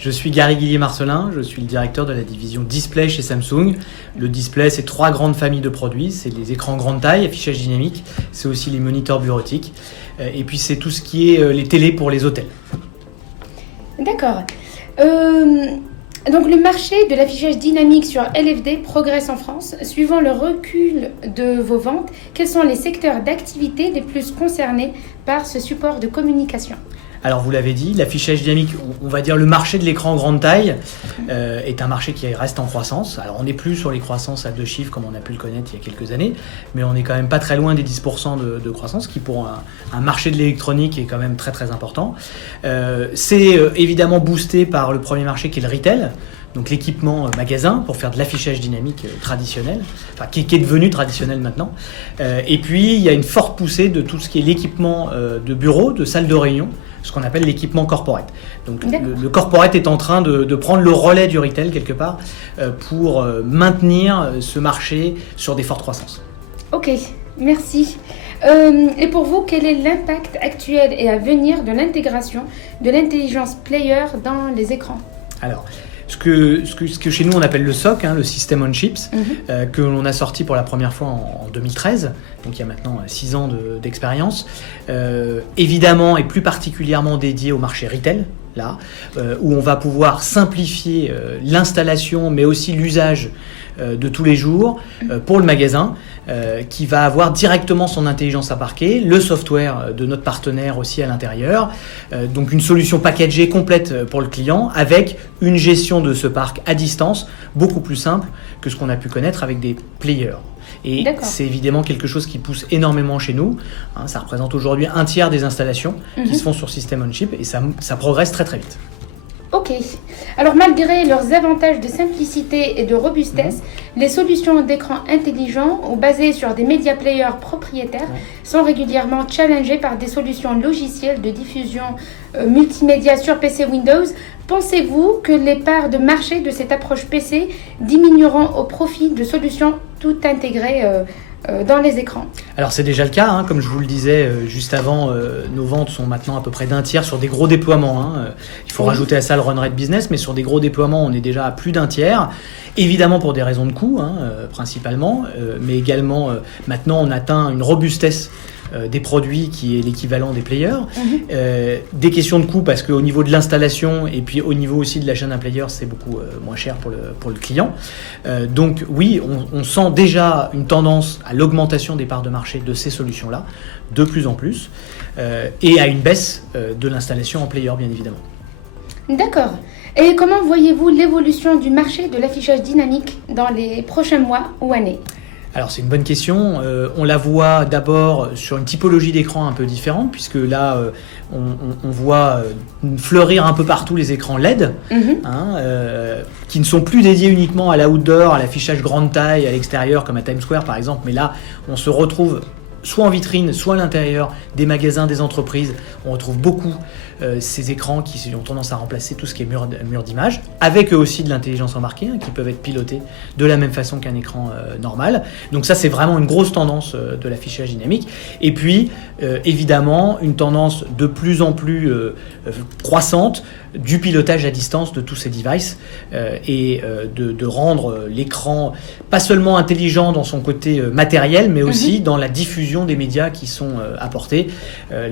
Je suis Gary Guillier-Marcelin, je suis le directeur de la division Display chez Samsung. Le display, c'est 3 grandes familles de produits. C'est les écrans grande taille, affichage dynamique, c'est aussi les moniteurs bureautiques. Et puis c'est tout ce qui est les télés pour les hôtels. D'accord. Donc le marché de l'affichage dynamique sur LFD progresse en France. Suivant le recul de vos ventes, quels sont les secteurs d'activité les plus concernés par ce support de communication ? Alors vous l'avez dit, l'affichage dynamique, on va dire le marché de l'écran grande taille est un marché qui reste en croissance. Alors on n'est plus sur les croissances à 2 chiffres comme on a pu le connaître il y a quelques années, mais on n'est quand même pas très loin des 10% de croissance, qui pour un marché de l'électronique est quand même très très important. C'est évidemment boosté par le premier marché qui est le retail, donc l'équipement magasin pour faire de l'affichage dynamique traditionnel, enfin qui est devenu traditionnel maintenant. Et puis il y a une forte poussée de tout ce qui est l'équipement de bureau, de salle de réunion, ce qu'on appelle l'équipement corporate. Donc le corporate est en train de prendre le relais du retail quelque part pour maintenir ce marché sur des fortes croissances. Ok, merci. Et pour vous, quel est l'impact actuel et à venir de l'intégration de l'intelligence player dans les écrans ? Alors, ce que chez nous on appelle le SoC, le System on Chips, que l'on a sorti pour la première fois en 2013, donc il y a maintenant 6 ans d'expérience, évidemment et plus particulièrement dédié au marché retail, là, où on va pouvoir simplifier l'installation mais aussi l'usage de tous les jours pour le magasin, qui va avoir directement son intelligence embarquée, le software de notre partenaire aussi à l'intérieur, donc une solution packagée complète pour le client avec une gestion de ce parc à distance beaucoup plus simple que ce qu'on a pu connaître avec des players. Et c'est évidemment quelque chose qui pousse énormément chez nous. Ça représente aujourd'hui 1/3 des installations qui se font sur System on Chip et ça progresse très très vite. Ok. Alors malgré leurs avantages de simplicité et de robustesse, les solutions d'écran intelligents ou basées sur des media players propriétaires sont régulièrement challengées par des solutions logicielles de diffusion multimédia sur PC Windows. Pensez-vous que les parts de marché de cette approche PC diminueront au profit de solutions tout intégrées dans les écrans? Alors c'est déjà le cas, comme je vous le disais juste avant, nos ventes sont maintenant à peu près d'1/3 sur des gros déploiements. Il faut rajouter à ça le run rate business, mais sur des gros déploiements, on est déjà à plus d'1/3. Évidemment pour des raisons de coût, principalement, mais également maintenant on atteint une robustesse des produits qui est l'équivalent des players. Des questions de coût parce qu'au niveau de l'installation et puis au niveau aussi de l'achat d'un player, c'est beaucoup moins cher pour le client. Donc oui, on sent déjà une tendance à l'augmentation des parts de marché de ces solutions-là, de plus en plus, et à une baisse de l'installation en player, bien évidemment. D'accord. Et comment voyez-vous l'évolution du marché de l'affichage dynamique dans les prochains mois ou années ? Alors c'est une bonne question. On la voit d'abord sur une typologie d'écran un peu différente, puisque là on voit fleurir un peu partout les écrans LED, qui ne sont plus dédiés uniquement à l'outdoor, à l'affichage grande taille, à l'extérieur, comme à Times Square par exemple, mais là on se retrouve soit en vitrine, soit à l'intérieur des magasins, des entreprises. On retrouve beaucoup ces écrans qui ont tendance à remplacer tout ce qui est mur d'image, avec eux aussi de l'intelligence embarquée, qui peuvent être pilotés de la même façon qu'un écran normal. Donc ça, c'est vraiment une grosse tendance de l'affichage dynamique. Et puis, évidemment, une tendance de plus en plus croissante du pilotage à distance de tous ces devices et de rendre l'écran pas seulement intelligent dans son côté matériel, mais aussi dans la diffusion des médias qui sont apportés.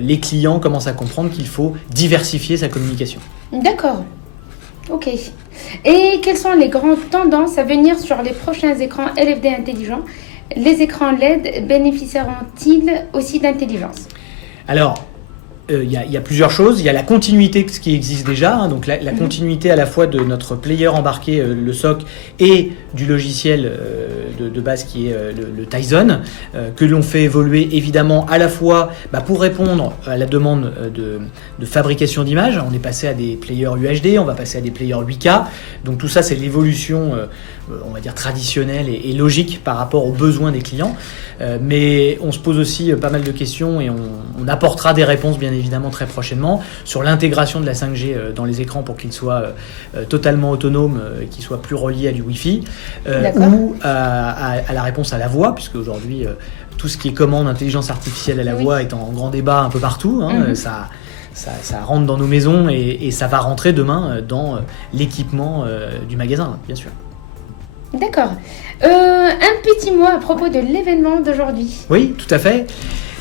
Les clients commencent à comprendre qu'il faut diversifier sa communication. D'accord. Ok. Et quelles sont les grandes tendances à venir sur les prochains écrans LFD intelligents ? Les écrans LED bénéficieront-ils aussi d'intelligence ? Alors, il y a plusieurs choses. Il y a la continuité de ce qui existe déjà, donc la continuité à la fois de notre player embarqué, le SoC, et du logiciel de base qui est le Tizen, que l'on fait évoluer évidemment à la fois pour répondre à la demande de fabrication d'images. On est passé à des players UHD, on va passer à des players 8K. Donc tout ça, c'est l'évolution, on va dire traditionnelle et logique par rapport aux besoins des clients. Mais on se pose aussi pas mal de questions et on apportera des réponses bien évidemment très prochainement sur l'intégration de la 5G dans les écrans pour qu'ils soient totalement autonomes, qu'ils soient plus reliés à du Wi-Fi, ou à la réponse à la voix, puisque aujourd'hui tout ce qui est commande intelligence artificielle à la voix est en grand débat un peu partout. Ça rentre dans nos maisons et ça va rentrer demain dans l'équipement du magasin, bien sûr. D'accord. Un petit mot à propos de l'événement d'aujourd'hui. Oui, tout à fait.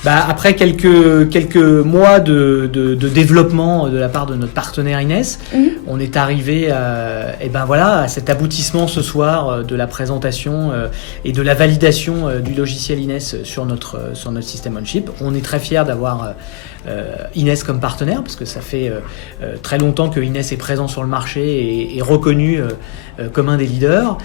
Après quelques mois de développement de la part de notre partenaire Ines, on est arrivé à cet aboutissement ce soir de la présentation et de la validation du logiciel Ines sur notre système on-chip. On est très fiers d'avoir Ines comme partenaire, parce que ça fait très longtemps que Ines est présent sur le marché et reconnu comme un des leaders.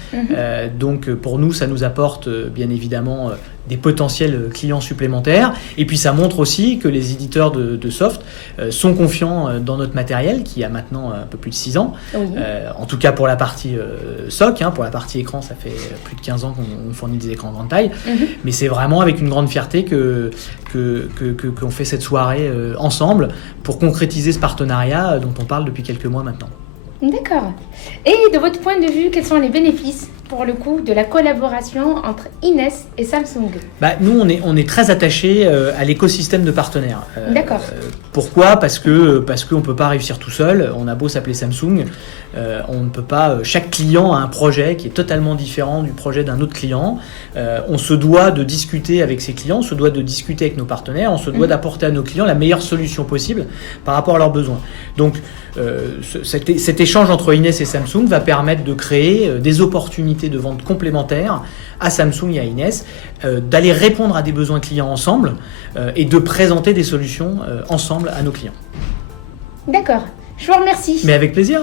Donc pour nous, ça nous apporte bien évidemment des potentiels clients supplémentaires. Et puis ça montre aussi que les éditeurs de soft sont confiants dans notre matériel, qui a maintenant un peu plus de 6 ans. En tout cas pour la partie SOC, pour la partie écran, ça fait plus de 15 ans qu'on fournit des écrans grande taille. Mais c'est vraiment avec une grande fierté qu'on fait cette soirée ensemble pour concrétiser ce partenariat dont on parle depuis quelques mois maintenant. D'accord. Et de votre point de vue, quels sont les bénéfices, pour le coup, de la collaboration entre Ines et Samsung ? Nous, on est très attachés à l'écosystème de partenaires. D'accord. Pourquoi ? Parce qu'on ne peut pas réussir tout seul. On a beau s'appeler Samsung, on ne peut pas. Chaque client a un projet qui est totalement différent du projet d'un autre client. On se doit de discuter avec ses clients, on se doit de discuter avec nos partenaires, on se doit d'apporter à nos clients la meilleure solution possible par rapport à leurs besoins. Donc, cet échange entre Ines et Samsung va permettre de créer des opportunités de vente complémentaires à Samsung et à Ines, d'aller répondre à des besoins clients ensemble et de présenter des solutions ensemble à nos clients. D'accord, je vous remercie. Mais avec plaisir.